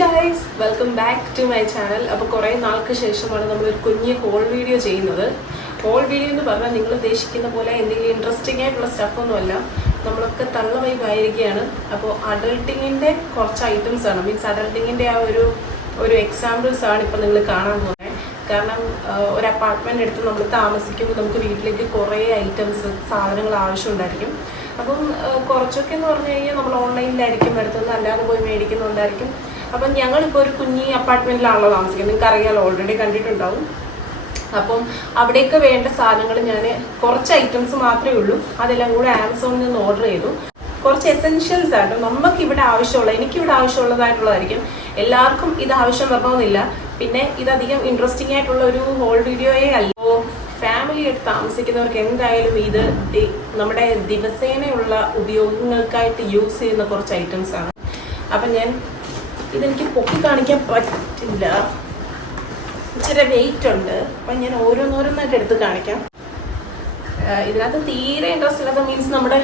Guys, welcome back to my channel. അപ്പോൾ കുറേ നാൾക്ക് ശേഷമാണ് നമ്മളൊരു കുഞ്ഞ് ഹോൾ വീഡിയോ ചെയ്യുന്നത്. ഹോൾ വീഡിയോ എന്ന് പറഞ്ഞാൽ നിങ്ങൾ ഉദ്ദേശിക്കുന്ന പോലെ എന്തെങ്കിലും ഇൻട്രസ്റ്റിംഗ് ആയിട്ടുള്ള സ്റ്റഫൊന്നുമല്ല. നമ്മളൊക്കെ തള്ള വൈബായിരിക്കുകയാണ്. അപ്പോൾ അഡൾട്ടിങ്ങിൻ്റെ കുറച്ച് ഐറ്റംസ് ആണ്, മീൻസ് അഡൾട്ടിങ്ങിൻ്റെ ആ ഒരു എക്സാമ്പിൾസ് ആണ് ഇപ്പോൾ നിങ്ങൾ കാണാൻ പോകുന്നത്. കാരണം ഒരു അപ്പാർട്ട്മെൻറ്റ് എടുത്ത് നമ്മൾ താമസിക്കുമ്പോൾ നമുക്ക് വീട്ടിലേക്ക് കുറേ ഐറ്റംസ് സാധനങ്ങൾ ആവശ്യമുണ്ടായിരിക്കും. അപ്പം കുറച്ചൊക്കെ എന്ന് പറഞ്ഞു കഴിഞ്ഞാൽ നമ്മൾ ഓൺലൈനിലായിരിക്കും വരുത്തുന്നത്, അല്ലാതെ പോയി മേടിക്കുന്നുണ്ടായിരിക്കും. അപ്പം ഞങ്ങളിപ്പോൾ ഒരു കുഞ്ഞി അപ്പാർട്ട്മെൻറ്റിലാണല്ലോ താമസിക്കുന്നത്, നിങ്ങൾക്ക് അറിയാമല്ലോ, ഓൾറെഡി കണ്ടിട്ടുണ്ടാവും. അപ്പം അവിടേക്ക് വേണ്ട സാധനങ്ങൾ ഞാൻ കുറച്ച് ഐറ്റംസ് മാത്രമേ ഉള്ളൂ, അതെല്ലാം കൂടെ ആമസോണിൽ നിന്ന് ഓർഡർ ചെയ്തു. കുറച്ച് എസെൻഷ്യൽസ് ആട്ടോ നമുക്കിവിടെ ആവശ്യമുള്ള, എനിക്കിവിടെ ആവശ്യമുള്ളതായിട്ടുള്ളതായിരിക്കും. എല്ലാവർക്കും ഇത് ആവശ്യം വരണമെന്നില്ല. പിന്നെ ഇതധികം ഇൻട്രസ്റ്റിംഗ് ആയിട്ടുള്ള ഒരു ഹോൾ വീഡിയോയേ അല്ല. ഫാമിലി ആയിട്ട് താമസിക്കുന്നവർക്ക് എന്തായാലും ഇത് നമ്മുടെ ദിവസേനയുള്ള ഉപയോഗങ്ങൾക്കായിട്ട് യൂസ് ചെയ്യുന്ന കുറച്ച് ഐറ്റംസ് ആണ്. അപ്പം ഇതെനിക്ക് പൊക്കി കാണിക്കാൻ പറ്റില്ല, ഇച്ചിരി വെയിറ്റ് ഉണ്ട്. അപ്പം ഞാൻ ഓരോന്നോരോന്നായിട്ട് എടുത്ത് കാണിക്കാം. ഇതിനകത്ത് തീരെ ഇൻട്രസ്റ്റ് ഇല്ലാത്ത മീൻസ് നമ്മുടെ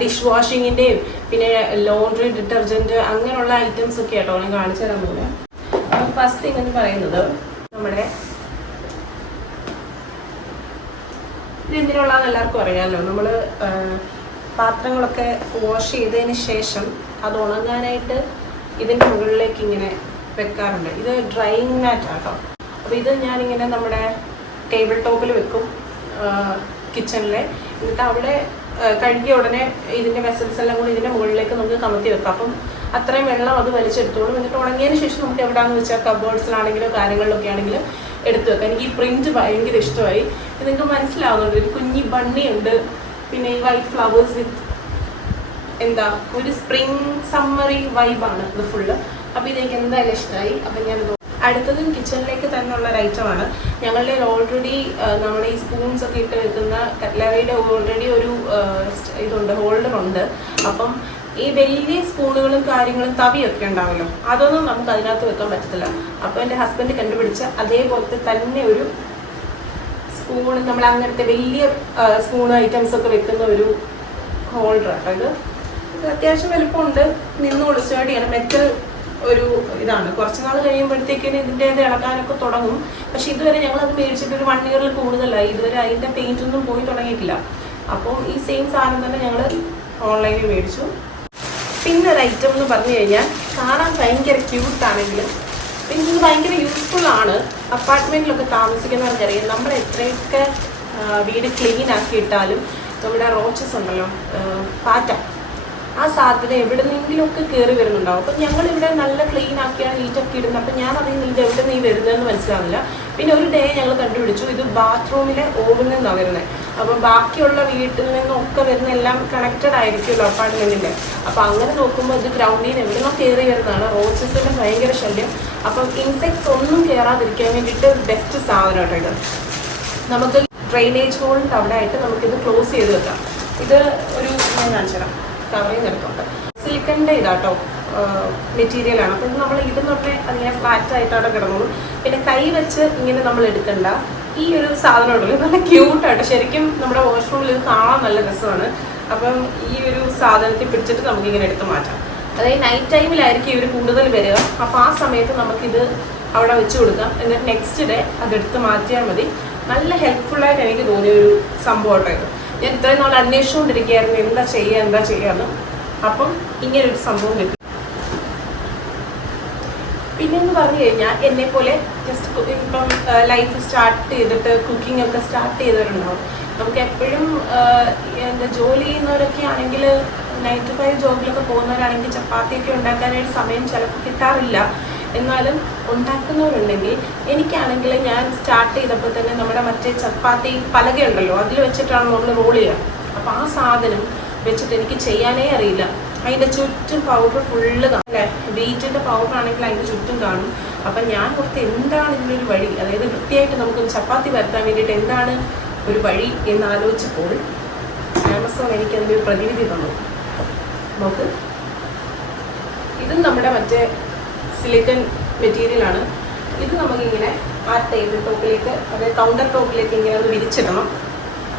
ഡിഷ് വാഷിങ്ങിൻ്റെയും പിന്നെ ലോണ്ട്രി ഡിറ്റർജൻറ്റ് അങ്ങനെയുള്ള ഐറ്റംസ് ഒക്കെ ആട്ടോ ഞാൻ കാണിച്ചു തരാൻ പോകുന്നത്. അപ്പം ഫസ്റ്റ് തിങ് എന്ന് പറയുന്നത് നമ്മുടെ ഇതെന്തിനുള്ളതെന്ന് എല്ലാവർക്കും അറിയാമല്ലോ. നമ്മൾ പാത്രങ്ങളൊക്കെ വാഷ് ചെയ്തതിന് ശേഷം അത് ഉണങ്ങാനായിട്ട് ഇതിൻ്റെ മുകളിലേക്ക് ഇങ്ങനെ വെക്കാറുണ്ട്. ഇത് ഡ്രൈയിങ് മാറ്റ് ആട്ടോ. അപ്പോൾ ഇത് ഞാനിങ്ങനെ നമ്മുടെ ടേബിൾ ടോപ്പിൽ വെക്കും കിച്ചണിലെ. എന്നിട്ട് അവിടെ കഴുകിയ ഉടനെ ഇതിൻ്റെ വെസൽസ് എല്ലാം കൂടി ഇതിൻ്റെ മുകളിലേക്ക് നമുക്ക് കമത്തി വെക്കാം. അപ്പം അത്രയും വെള്ളം അത് വലിച്ചെടുത്തോളും. എന്നിട്ട് ഉണങ്ങിയതിന് ശേഷം നമുക്ക് എവിടെയാണെന്ന് വെച്ചാൽ കബേർഡ്സിലാണെങ്കിലോ കാര്യങ്ങളിലൊക്കെ ആണെങ്കിലും എടുത്തു വെക്കാം. എനിക്ക് ഈ പ്രിന്റ് ഭയങ്കര ഇഷ്ടമായി. നിങ്ങൾക്ക് മനസ്സിലാവുന്നുണ്ട്, ഒരു കുഞ്ഞി ബണ്ണിയുണ്ട്, പിന്നെ ഈ വൈറ്റ് ഫ്ലവേഴ്സ് വിത്ത് എന്താ ഒരു സ്പ്രിങ് സമ്മറി വൈബാണ് ഇത് ഫുള്ള്. അപ്പോൾ ഇതെനിക്ക് എന്തായാലും ഇഷ്ടമായി. അപ്പം ഞാൻ അടുത്തതും കിച്ചണിലേക്ക് തന്നെ ഉള്ള ഒരു ഐറ്റമാണ്. ഞങ്ങളുടെ ഓൾറെഡി നമ്മൾ ഈ സ്പൂൺസ് ഒക്കെ ഇട്ട് വെക്കുന്ന കട്ട്ലറിയുടെ ഓൾറെഡി ഒരു ഇതുണ്ട്, ഹോൾഡറുണ്ട്. അപ്പം ഈ വലിയ സ്പൂണുകളും കാര്യങ്ങളും തവിയൊക്കെ ഉണ്ടാവല്ലോ, അതൊന്നും നമുക്ക് അതിനകത്ത് വെക്കാൻ പറ്റത്തില്ല. അപ്പോൾ എൻ്റെ ഹസ്ബൻഡ് കണ്ടുപിടിച്ച അതേപോലത്തെ തന്നെ ഒരു സ്പൂൺ, നമ്മൾ അങ്ങനത്തെ വലിയ സ്പൂൺ ഐറ്റംസ് ഒക്കെ വെക്കുന്ന ഒരു ഹോൾഡറാണ് ഇത്. അത്യാവശ്യം വലുപ്പമുണ്ട്, നിന്നോളൂ, സ്റ്റഡിയാണ്, മെറ്റൽ ഒരു ഇതാണ്. കുറച്ച് നാൾ കഴിയുമ്പോഴത്തേക്കിന് ഇതിൻ്റെ ഇളകാനൊക്കെ തുടങ്ങും. പക്ഷെ ഇതുവരെ ഞങ്ങളത് മേടിച്ചിട്ട് ഒരു 1 ഇയറിൽ കൂടുതലായി, ഇതുവരെ അതിൻ്റെ പെയിൻറ്റൊന്നും പോയി തുടങ്ങിയിട്ടില്ല. അപ്പോൾ ഈ സെയിം സാധനം തന്നെ ഞങ്ങൾ ഓൺലൈനിൽ മേടിച്ചു. പിന്നെ ഒരു ഐറ്റം എന്ന് പറഞ്ഞു കഴിഞ്ഞാൽ കാണാൻ ഭയങ്കര ക്യൂട്ടാണെങ്കിലും പിന്നെ ഇത് ഭയങ്കര യൂസ്ഫുൾ ആണ്. അപ്പാർട്ട്മെൻറ്റിലൊക്കെ താമസിക്കുന്നവർക്കറിയാം, നമ്മൾ എത്രയൊക്കെ വീട് ക്ലീൻ ആക്കിയിട്ടാലും നമ്മുടെ റോച്ചസ് ഉണ്ടല്ലോ, പാറ്റ, ആ സാധനം എവിടെന്നെങ്കിലുമൊക്കെ കയറി വരുന്നുണ്ടാവും. അപ്പം ഞങ്ങളിവിടെ നല്ല ക്ലീൻ ആക്കിയാണ് നീറ്റൊക്കെ ഇടുന്നത്. അപ്പം ഞാൻ അറിയുന്നില്ല ഇത് എവിടെ നിന്ന് വരുന്നതെന്ന് മനസ്സിലാവില്ല. പിന്നെ ഒരു ഡേ ഞങ്ങൾ കണ്ടുപിടിച്ചു ഇത് ബാത്റൂമിലെ ഓവനിൽ നിന്നാണ് വരുന്നത്. അപ്പം ബാക്കിയുള്ള വീട്ടിൽ നിന്നൊക്കെ വരുന്ന എല്ലാം കണക്റ്റഡ് ആയിരിക്കുമല്ലോ അപ്പാർട്ട്മെൻറ്റിൻ്റെ. അപ്പം അങ്ങനെ നോക്കുമ്പോൾ ഇത് ഗ്രൗണ്ടിൽ നിന്ന് എവിടെ നിന്നോ കയറി വരുന്നതാണ്. റോച്ചസിൻ്റെ ഭയങ്കര ശല്യം. അപ്പം ഇൻസെക്ട്സ് ഒന്നും കയറാതിരിക്കാൻ വേണ്ടിയിട്ട് ബെസ്റ്റ് സാധനം കേട്ടോ ഇത്. നമുക്ക് ഡ്രെയിനേജ് ഹോളിൻ്റെ അവിടെ ആയിട്ട് നമുക്കിത് ക്ലോസ് ചെയ്ത് വെക്കാം. ഇത് ഒരു ഞാൻ കാണിച്ചു തരാം, കവറിൽ നിൽക്കുന്നുണ്ട്. സിലിക്കണിൻ്റെ ഇതാട്ടോ മെറ്റീരിയലാണ്. അപ്പം ഇത് നമ്മൾ ഇടുന്നൊക്കെ അതിങ്ങനെ ഫ്ലാറ്റ് ആയിട്ട് അവിടെ കിടന്നോളും. പിന്നെ കൈ വെച്ച് ഇങ്ങനെ നമ്മൾ എടുക്കണ്ട. ഈ ഒരു സാധനം ഉണ്ടല്ലോ, നല്ല ക്യൂട്ടായിട്ട് ശരിക്കും നമ്മുടെ വാഷ്റൂമിൽ ഇത് കാണാൻ നല്ല രസമാണ്. അപ്പം ഈ ഒരു സാധനത്തിൽ പിടിച്ചിട്ട് നമുക്കിങ്ങനെ എടുത്ത് മാറ്റാം. അതായത് നൈറ്റ് ടൈമിലായിരിക്കും ഇവർ കൂടുതൽ വരിക. അപ്പോൾ ആ സമയത്ത് നമുക്കിത് അവിടെ വെച്ച് കൊടുക്കാം. എന്നിട്ട് നെക്സ്റ്റ് ഡേ അതെടുത്ത് മാറ്റിയാൽ മതി. നല്ല ഹെൽപ്ഫുള്ളായിട്ട് എനിക്ക് തോന്നിയൊരു സംഭവമായിട്ടോ ഇത്. ഞാൻ ഇത്രയും നാൾ അന്വേഷിച്ചുകൊണ്ടിരിക്കുകയായിരുന്നു എന്താ ചെയ്യാന്ന്. അപ്പം ഇങ്ങനൊരു സംഭവം കിട്ടും. പിന്നെന്ന് പറഞ്ഞു കഴിഞ്ഞാൽ എന്നെപ്പോലെ ജസ്റ്റ് ഇപ്പം ലൈഫ് സ്റ്റാർട്ട് ചെയ്തിട്ട് കുക്കിംഗ് ഒക്കെ സ്റ്റാർട്ട് ചെയ്തിട്ടുണ്ടാവും. നമുക്ക് എപ്പോഴും എന്താ ജോലി ചെയ്യുന്നവരൊക്കെ ആണെങ്കിൽ 9 to 5 ജോബിലൊക്കെ പോകുന്നവരാണെങ്കിൽ ചപ്പാത്തിയൊക്കെ ഉണ്ടാക്കാനായിട്ട് സമയം ചിലപ്പോൾ കിട്ടാറില്ല. എന്നാലും ഉണ്ടാക്കുന്നവരുണ്ടെങ്കിൽ, എനിക്കാണെങ്കിൽ ഞാൻ സ്റ്റാർട്ട് ചെയ്തപ്പോൾ തന്നെ നമ്മുടെ മറ്റേ ചപ്പാത്തി പലകയുണ്ടല്ലോ, അതിൽ വെച്ചിട്ടാണ് നമ്മൾ റോൾ ചെയ്യുക. അപ്പോൾ ആ സാധനം വെച്ചിട്ട് എനിക്ക് ചെയ്യാനേ അറിയില്ല. അതിൻ്റെ ചുറ്റും പൗഡർ ഫുള്ള് കാണും അല്ലേ, വീറ്റിൻ്റെ പൗഡർ ആണെങ്കിൽ അതിൻ്റെ ചുറ്റും കാണും. അപ്പം ഞാൻ ഓർത്ത് എന്താണ് ഇതിനൊരു വഴി, അതായത് വൃത്തിയായിട്ട് നമുക്ക് ചപ്പാത്തി വരുത്താൻ വേണ്ടിയിട്ട് എന്താണ് ഒരു വഴി എന്ന് ആലോചിച്ചപ്പോൾ ആമസോൺ എനിക്ക് അതിൻ്റെ ഒരു പ്രതിവിധി തന്നു. നോക്ക്, ഇതും നമ്മുടെ മറ്റേ സിലിക്കൺ മെറ്റീരിയലാണ്. ഇത് നമുക്കിങ്ങനെ ആ ടേബിൾ ടോപ്പിലേക്ക്, അതായത് കൗണ്ടർ ടോപ്പിലേക്ക് ഇങ്ങനെ ഒന്ന് വിരിച്ചിടണം.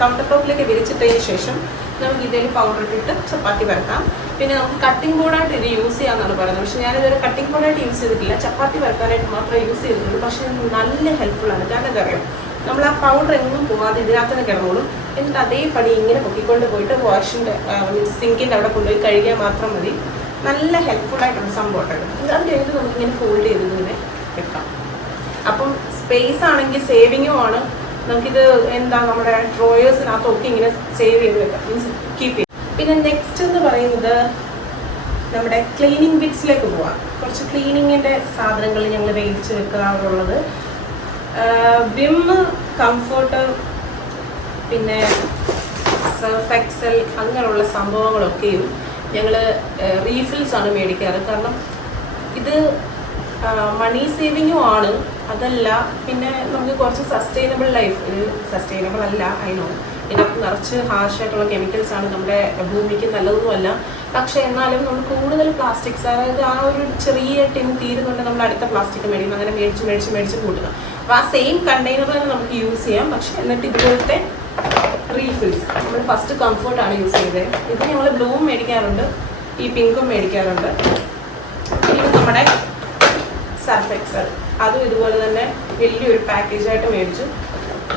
കൗണ്ടർ ടോപ്പിലേക്ക് വിരിച്ചിട്ടതിന് ശേഷം നമുക്ക് ഇതിൽ പൗഡർ ഇട്ടിട്ട് ചപ്പാത്തി പരത്താം. പിന്നെ നമുക്ക് കട്ടിംഗ് ബോർഡായിട്ട് ഇത് യൂസ് ചെയ്യാമെന്നാണ് പറയുന്നത്. പക്ഷേ ഞാനിതൊരു കട്ടിംഗ് ബോർഡായിട്ട് യൂസ് ചെയ്തിട്ടില്ല, ചപ്പാത്തി വരക്കാനായിട്ട് മാത്രമേ യൂസ് ചെയ്തിട്ടുള്ളൂ. പക്ഷേ നല്ല ഹെൽപ്ഫുള്ളാണ്. കാരണം എന്താ പറയുക, നമ്മൾ ആ പൗഡർ എങ്ങും പോകാതെ ഇതിനകത്ത് തന്നെ കിടന്നോളും. എന്നിട്ട് അതേപടി ഇങ്ങനെ പൊക്കിക്കൊണ്ട് പോയിട്ട് വാഷിൻ്റെ സിങ്കിൻ്റെ അവിടെ കൊണ്ടുപോയി കഴുകിയാൽ മാത്രം മതി. നല്ല ഹെൽപ്ഫുള്ളായിട്ടുള്ള സംഭവമായിട്ടുണ്ട്. അത് കഴിഞ്ഞിട്ട് നമുക്കിങ്ങനെ ഫോൾഡ് ചെയ്ത് ഇങ്ങനെ വെക്കാം. അപ്പം സ്പേസ് ആണെങ്കിൽ സേവിങ്ങും ആണ്. നമുക്കിത് എന്താ നമ്മുടെ ഡ്രോയേഴ്സിനകത്തൊക്കെ ഇങ്ങനെ സേവ് ചെയ്ത് വെക്കാം, മീൻസ് കീപ്പ് ചെയ്യും. പിന്നെ നെക്സ്റ്റ് എന്ന് പറയുന്നത് നമ്മുടെ ക്ലീനിങ് ബിറ്റ്സിലേക്ക് പോവാം. കുറച്ച് ക്ലീനിങ്ങിൻ്റെ സാധനങ്ങൾ ഞങ്ങൾ മേടിച്ച് വെക്കാറുള്ളത് വിം, കംഫർട്ട്, പിന്നെ സർഫ് എക്സൽ അങ്ങനെയുള്ള സംഭവങ്ങളൊക്കെയും ഞങ്ങൾ റീഫിൽസ് ആണ് മേടിക്കാറ്. കാരണം ഇത് മണി സേവിങ്ങും ആണ്, അതല്ല പിന്നെ നമുക്ക് കുറച്ച് സസ്റ്റൈനബിൾ ലൈഫ്. ഇത് സസ്റ്റൈനബിൾ അല്ല, അതിനോ ഇതിനകത്ത് നിറച്ച് ഹാർഷായിട്ടുള്ള കെമിക്കൽസ് ആണ്, നമ്മുടെ ഭൂമിക്ക് നല്ലതൊന്നുമല്ല. പക്ഷേ എന്നാലും നമ്മൾ കൂടുതൽ പ്ലാസ്റ്റിക്സ്, അതായത് ആ ഒരു ചെറിയ ടിൻ തീരുന്നുണ്ട് നമ്മൾ അടുത്ത പ്ലാസ്റ്റിക് മേടിക്കും, അങ്ങനെ മേടിച്ച് കൂട്ടുക. അപ്പോൾ ആ സെയിം കണ്ടെയ്നർ തന്നെ നമുക്ക് യൂസ് ചെയ്യാം. പക്ഷേ എന്നിട്ട് ഇതുപോലത്തെ റീഫിൽസ് നമ്മൾ ഫസ്റ്റ് കംഫർട്ടാണ് യൂസ് ചെയ്തത്. ഇത് ഞങ്ങൾ ബ്ലൂവും മേടിക്കാറുണ്ട്, ഈ പിങ്കും മേടിക്കാറുണ്ട്. പിന്നെ നമ്മുടെ സർഫ് എക്സൽ അതും ഇതുപോലെ തന്നെ വലിയൊരു പാക്കേജായിട്ട് മേടിച്ചു.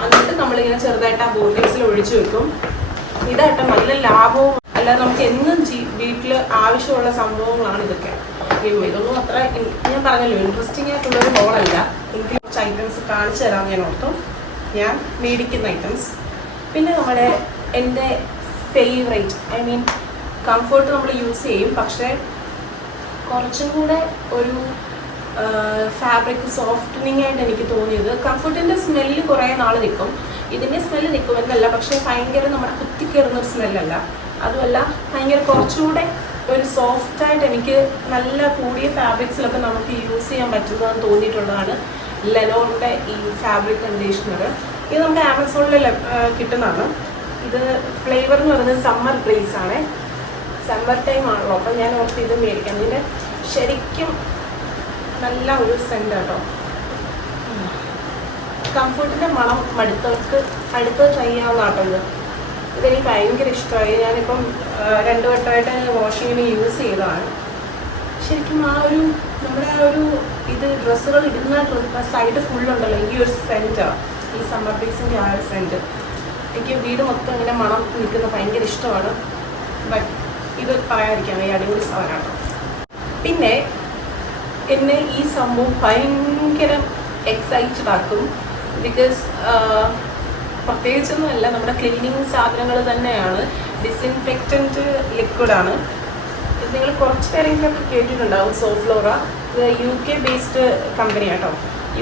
എന്നിട്ട് നമ്മളിങ്ങനെ ചെറുതായിട്ട് ആ ബോട്ടിൽസിൽ ഒഴിച്ചു വെക്കും. ഇതായിട്ട് നല്ല ലാഭവും, അല്ലാതെ നമുക്ക് എന്നും വീട്ടിൽ ആവശ്യമുള്ള സംഭവങ്ങളാണ് ഇതൊക്കെ. ഇതൊന്നും അത്ര ഞാൻ പറഞ്ഞല്ലോ ഇൻട്രസ്റ്റിംഗ് ആയിട്ടുള്ളൊരു ഹോളല്ല. എനിക്ക് കുറച്ച് ഐറ്റംസ് കാണിച്ചു തരാം ഞാൻ ഓർത്തു, ഞാൻ മേടിക്കുന്ന ഐറ്റംസ്. പിന്നെ നമ്മുടെ എൻ്റെ ഫേവറേറ്റ്, ഐ മീൻ കംഫർട്ട് നമ്മൾ യൂസ് ചെയ്യും, പക്ഷേ കുറച്ചും കൂടെ ഒരു ഫാബ്രിക് സോഫ്റ്റനിങ് ആയിട്ട് എനിക്ക് തോന്നിയത് കംഫർട്ടിൻ്റെ സ്മെല്ല് കുറേ നാൾ നിൽക്കും. ഇതിൻ്റെ സ്മെല്ല് നിൽക്കുമെന്നല്ല, പക്ഷേ ഭയങ്കര നമ്മുടെ കുത്തിക്കയറുന്നൊരു സ്മെല്ലല്ല. അതുമല്ല ഭയങ്കര കുറച്ചുകൂടെ ഒരു സോഫ്റ്റായിട്ട് എനിക്ക് നല്ല കൂടിയ ഫാബ്രിക്സിലൊക്കെ നമുക്ക് യൂസ് ചെയ്യാൻ പറ്റുന്നതെന്ന് തോന്നിയിട്ടുള്ളതാണ് ലെനോറിൻ്റെ ഈ ഫാബ്രിക് കണ്ടീഷണർ. ഇത് നമുക്ക് ആമസോണിൽ കിട്ടുന്നതാണ്. ഇത് ഫ്ലേവർ എന്ന് പറയുന്നത് സമ്മർ ബ്രീസ് ആണ്. സമ്മർ ടൈം ആണല്ലോ, അപ്പം ഞാൻ ഓർത്ത് ഇത് മേടിക്കാം. ഇതിൻ്റെ ശരിക്കും നല്ല ഒരു സെൻ്റ് കേട്ടോ. കംഫർട്ടിൻ്റെ മണം മടുത്തവർക്ക് അടുത്ത് ട്രൈ ചെയ്യാവുന്നതാട്ടോ. ഇതെനിക്ക് ഭയങ്കര ഇഷ്ടമായി. ഞാനിപ്പം 2 വട്ടമായിട്ട് വാഷിങ്ങിന് യൂസ് ചെയ്തതാണ്. ശരിക്കും ആ ഒരു നമ്മുടെ ആ ഒരു ഇത് ഡ്രസ്സുകൾ ഇടുന്ന സൈഡ് ഫുള്ളുണ്ടല്ലോ ഈ ഒരു സെൻറ്റ്, ഈ സമ്മർ ബ്രീസിൻ്റെ ആ ഒരു സെൻറ്റ് എനിക്ക് വീട് മൊത്തം ഇങ്ങനെ മണം നിൽക്കുന്ന ഭയങ്കര ഇഷ്ടമാണ്. ബട്ട് ഇത് പറയാതിരിക്കാം, ഈ അടിപൊളി സാധനമാണ്. പിന്നെ എന്നെ ഈ സംഭവം ഭയങ്കര എക്സൈറ്റഡ് ആക്കും. ബിക്കോസ് പ്രത്യേകിച്ചൊന്നുമല്ല, നമ്മുടെ ക്ലീനിങ് സാധനങ്ങൾ തന്നെയാണ്. ഡിസിൻഫെക്റ്റൻറ്റ് ലിക്വിഡാണ്. ഇത് നിങ്ങൾ കുറച്ച് പേരെങ്കിലൊക്കെ കേട്ടിട്ടുണ്ടാവും. സോഫ്ലോറ, ഇത് UK ബേസ്ഡ് കമ്പനി കേട്ടോ.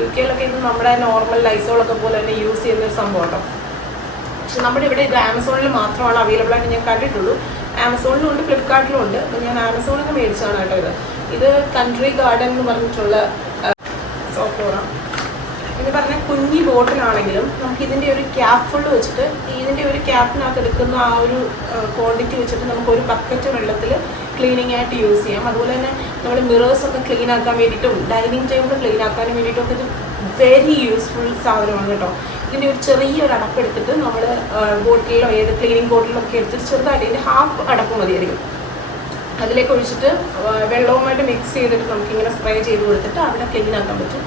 UK ഇത് നമ്മുടെ നോർമൽ ലൈസോളൊക്കെ പോലെ തന്നെ യൂസ് ചെയ്യുന്നൊരു സംഭവം കേട്ടോ. പക്ഷെ നമ്മുടെ ഇവിടെ ഇത് ആമസോണിൽ മാത്രമാണ് അവൈലബിൾ ആയിട്ട് ഞാൻ കണ്ടിട്ടുള്ളൂ. ആമസോണിലും ഉണ്ട്, ഫ്ലിപ്കാർട്ടിലും ഉണ്ട്. അപ്പോൾ ഞാൻ ആമസോണിൽ നിന്ന് മേടിച്ചതാണ് കേട്ടോ. ഇത് കൺട്രി ഗാർഡൻ എന്ന് പറഞ്ഞിട്ടുള്ള സോഫ്ലോറ. എന്ന് പറഞ്ഞാൽ കുഞ്ഞി ബോട്ടിലാണെങ്കിലും നമുക്ക് ഇതിൻ്റെ ഒരു ക്യാപ്പ് ഫുള്ള് വെച്ചിട്ട് ഇതിൻ്റെ ഒരു ക്യാപ്പിനകത്ത് എടുക്കുന്ന ആ ഒരു ക്വാണ്ടിറ്റി വെച്ചിട്ട് നമുക്ക് ഒരു ബക്കറ്റ് വെള്ളത്തിൽ ക്ലീനിങ് ആയിട്ട് യൂസ് ചെയ്യാം. അതുപോലെ തന്നെ നമ്മൾ മിറേഴ്സൊക്കെ ക്ലീൻ ആക്കാൻ വേണ്ടിയിട്ടും ഡൈനിങ് ടേബിൾ ക്ലീൻ ആക്കാനും വേണ്ടിയിട്ടൊക്കെ ഇത് വെരി യൂസ്ഫുൾ സാധനമാണ് കേട്ടോ. ഇതിൻ്റെ ഒരു ചെറിയൊരു അടപ്പെടുത്തിട്ട് നമ്മൾ ബോട്ടിലോ ഏത് ക്ലീനിങ് ബോട്ടിലോ ഒക്കെ എടുത്തിട്ട് ചെറുതായിട്ട് ഇതിൻ്റെ ഹാഫ് അടപ്പ് മതിയായിരിക്കും, അതിലേക്ക് ഒഴിച്ചിട്ട് വെള്ളവുമായിട്ട് മിക്സ് ചെയ്തിട്ട് നമുക്കിങ്ങനെ സ്പ്രേ ചെയ്ത് കൊടുത്തിട്ട് അവിടെ ക്ലീൻ ആക്കാൻ പറ്റും.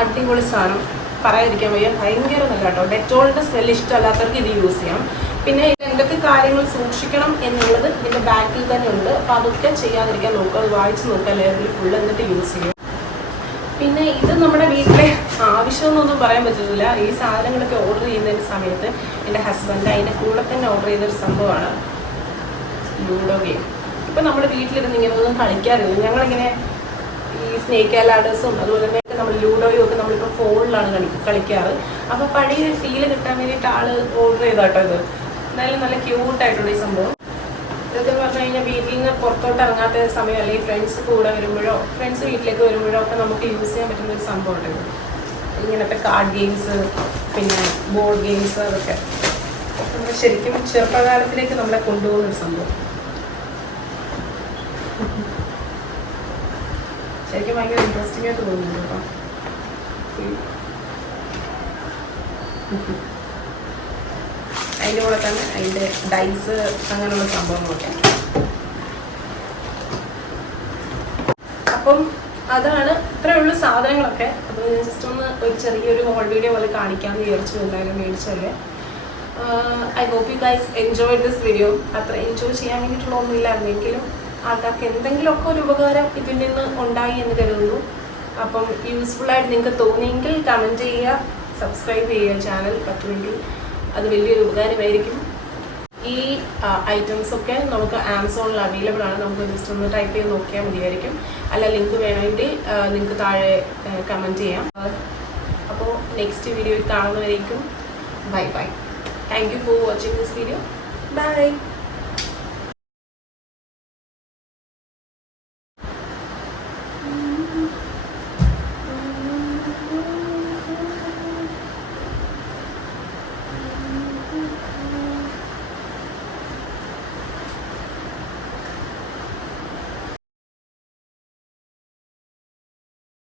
അടിപൊളി സാധനം, പറയാതിരിക്കാൻ വയ്യ, ഭയങ്കര നല്ല കേട്ടോ. ഡെറ്റോളിൻ്റെ സ്മെല്ല് ഇഷ്ടമല്ലാത്തവർക്ക് ഇത് യൂസ് ചെയ്യാം. പിന്നെ ഇത് എന്തൊക്കെ കാര്യങ്ങൾ സൂക്ഷിക്കണം എന്നുള്ളത് ഇതിൻ്റെ ബാക്കിൽ തന്നെ ഉണ്ട്. അപ്പോൾ അതൊക്കെ ചെയ്യാതിരിക്കാൻ നോക്കുക, അത് വായിച്ച് നോക്കുക ലേബിൾ ഫുള്ള്, എന്നിട്ട് യൂസ് ചെയ്യും. പിന്നെ ഇത് നമ്മുടെ വീട്ടിലെ ആവശ്യമൊന്നും പറയാൻ പറ്റുന്നില്ല. ഈ സാധനങ്ങളൊക്കെ ഓർഡർ ചെയ്യുന്നതിൻ്റെ സമയത്ത് എൻ്റെ ഹസ്ബൻഡ് അതിൻ്റെ കൂടെ തന്നെ ഓർഡർ ചെയ്തൊരു സംഭവമാണ് ലൂഡോ ഗെയിം. ഇപ്പം നമ്മുടെ വീട്ടിലിരുന്ന് ഇങ്ങനെ ഒന്നും കളിക്കാറില്ല. ഞങ്ങളിങ്ങനെ ഈ സ്നേക്ക് ലാഡേഴ്സും അതുപോലെ തന്നെ നമ്മൾ ലൂഡോയും ഒക്കെ നമ്മളിപ്പോൾ ഫോണിലാണ് കളിക്കാറ്. അപ്പോൾ പഴയ ഫീല് കിട്ടാൻ വേണ്ടിയിട്ട് ആൾ ഓർഡർ ചെയ്താട്ടോ ഇത്. എന്തായാലും നല്ല ക്യൂട്ടായിട്ടുള്ള ഈ സംഭവം. ഇതൊക്കെ എന്ന് പറഞ്ഞു കഴിഞ്ഞാൽ വീട്ടിൽ നിന്ന് പുറത്തോട്ട് ഇറങ്ങാത്ത സമയം അല്ലെങ്കിൽ ഫ്രണ്ട്സ് കൂടെ വരുമ്പോഴോ ഫ്രണ്ട്സ് വീട്ടിലേക്ക് വരുമ്പോഴോ ഒക്കെ നമുക്ക് യൂസ് ചെയ്യാൻ പറ്റുന്ന ഒരു സംഭവമുണ്ട് ഇത്. ഇങ്ങനത്തെ കാർഡ് ഗെയിംസ്, പിന്നെ ബോർഡ് ഗെയിംസ്, അതൊക്കെ നമ്മൾ ശരിക്കും ചെറുപ്പകാലത്തിലേക്ക് നമ്മളെ കൊണ്ടുപോകുന്നൊരു സംഭവം. ശരിക്കും ഭയങ്കര ഇൻട്രസ്റ്റിംഗ് ആയിട്ട് തോന്നുന്നുണ്ട് കേട്ടോ. അതിൻ്റെ കൂടെ തന്നെ അതിൻ്റെ ഡൈസ് അങ്ങനെയുള്ള സംഭവങ്ങളൊക്കെ. അപ്പം അതാണ് ഇത്രയുള്ള സാധനങ്ങളൊക്കെ. അപ്പോൾ ഞാൻ ജസ്റ്റ് ഒന്ന് ഒരു ചെറിയൊരു ഹോൾ വീഡിയോ പോലെ കാണിക്കാമെന്ന് വിചാരിച്ചു, എന്തായാലും മേടിച്ചല്ലേ. I hope you guys enjoy this video. അത്ര എൻജോയ് ചെയ്യാൻ വേണ്ടിയിട്ടുള്ള ഒന്നുമില്ലായിരുന്നെങ്കിലും ആൾക്കാർക്ക് എന്തെങ്കിലുമൊക്കെ ഒരു ഉപകാരം ഇതിൽ നിന്ന് ഉണ്ടായി എന്ന് കരുതുന്നു. അപ്പം യൂസ്ഫുള്ളായിട്ട് നിങ്ങൾക്ക് തോന്നിയെങ്കിൽ കമൻറ്റ് ചെയ്യുക, സബ്സ്ക്രൈബ് ചെയ്യുക ചാനൽ, പറ്റുമെങ്കിൽ അത് വലിയൊരു ഉപകാരമായിരിക്കും. ഈ ഐറ്റംസൊക്കെ നമുക്ക് ആമസോണിൽ അവൈലബിൾ ആണ്. നമുക്ക് ജസ്റ്റ് ഒന്ന് ടൈപ്പ് ചെയ്ത് നോക്കിയാൽ മതിയായിരിക്കും. അല്ല ലിങ്ക് വേണമെങ്കിൽ നിങ്ങൾക്ക് താഴെ കമൻറ്റ് ചെയ്യാം. അപ്പോൾ നെക്സ്റ്റ് വീഡിയോയിൽ കാണുന്നവരേക്കും bye bye. Thank you for watching this video. Bye.